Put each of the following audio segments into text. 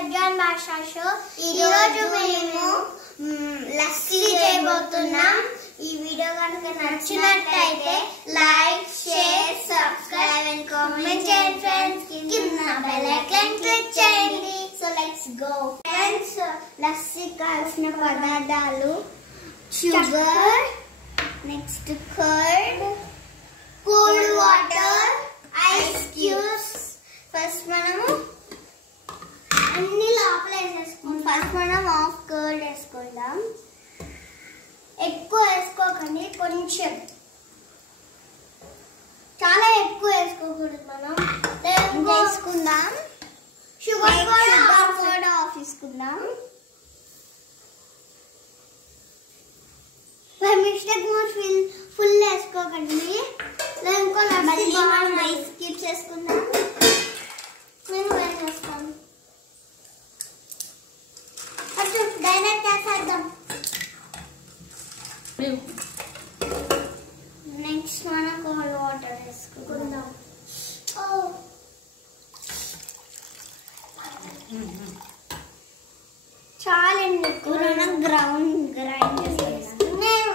సజ్జన్ భాషా షో. ఈరోజు మేము లస్సీ చేయబోతున్నాం. ఈ వీడియో కనుక నచ్చినట్లయితే like, share, subscribe and comment చేయండి ఫ్రెండ్స్. కింద బెల్ ఐకాన్ క్లిక్ చేయండి. So let's go friends. Lassi కావాల్సిన పదార్థాలు sugar, next curd, cold water, ice cubes. First మనము అన్ని లోపల వేసేసుకుంటాం. ఫస్ట్ మనం హాఫ్ కర్డ్ వేసుకుందాం. ఎక్కువ వేసుకోకండి, కొంచెం, చాలా ఎక్కువ వేసుకోకూడదు. మనం వేసుకుందాం. షుగర్ కూడా ఆఫ్ వేసుకుందాం. మిస్టేక్ ఫుల్ వేసుకోకండి. ఐస్ క్యూబ్స్ వేసుకుందాం. నేను వేసేస్తాను. డైరెక్ట్ వేసేద్దాం. నెక్స్ట్ మనం కోల్డ్ వాటర్ వేసుకుందాం. చాలండి. గ్రైండ్ నేను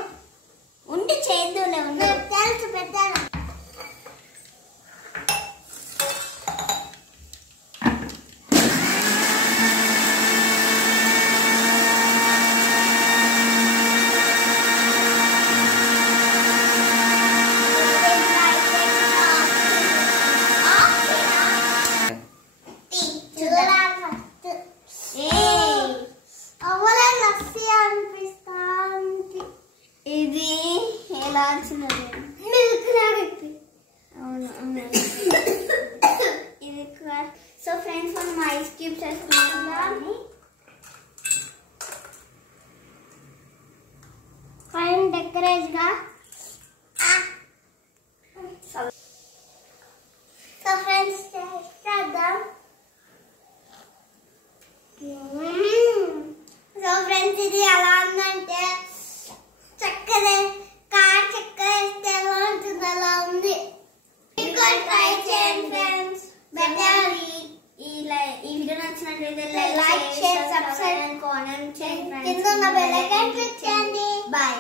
ఉండి చేద్దులే తెలుసు పెట్టాను. ఇది ఎలా వచ్చినది? మిల్క్ లాగైతే. అవును. ఇది సో ఫ్రెండ్స్, మనం ఐస్ క్యూబ్స్ వేసుకుందాం. పైన డెకరేట్ గా. సో ఫ్రెండ్స్ చేద్దాం. సో ఫ్రెండ్స్, ఇది ఎలా ఉందంటే చక్కెర వేస్తే ఎలా ఉంటుంది అలా ఉంది. ట్రై చేయండి ఫ్రెండ్స్. బెటర్ ఈ వీడియో నచ్చినట్లయితే like, share, subscribe and comment చేయండి. కింద ఉన్న బెల్ ఐకాన్ క్లిక్ చేయండి. బాయ్.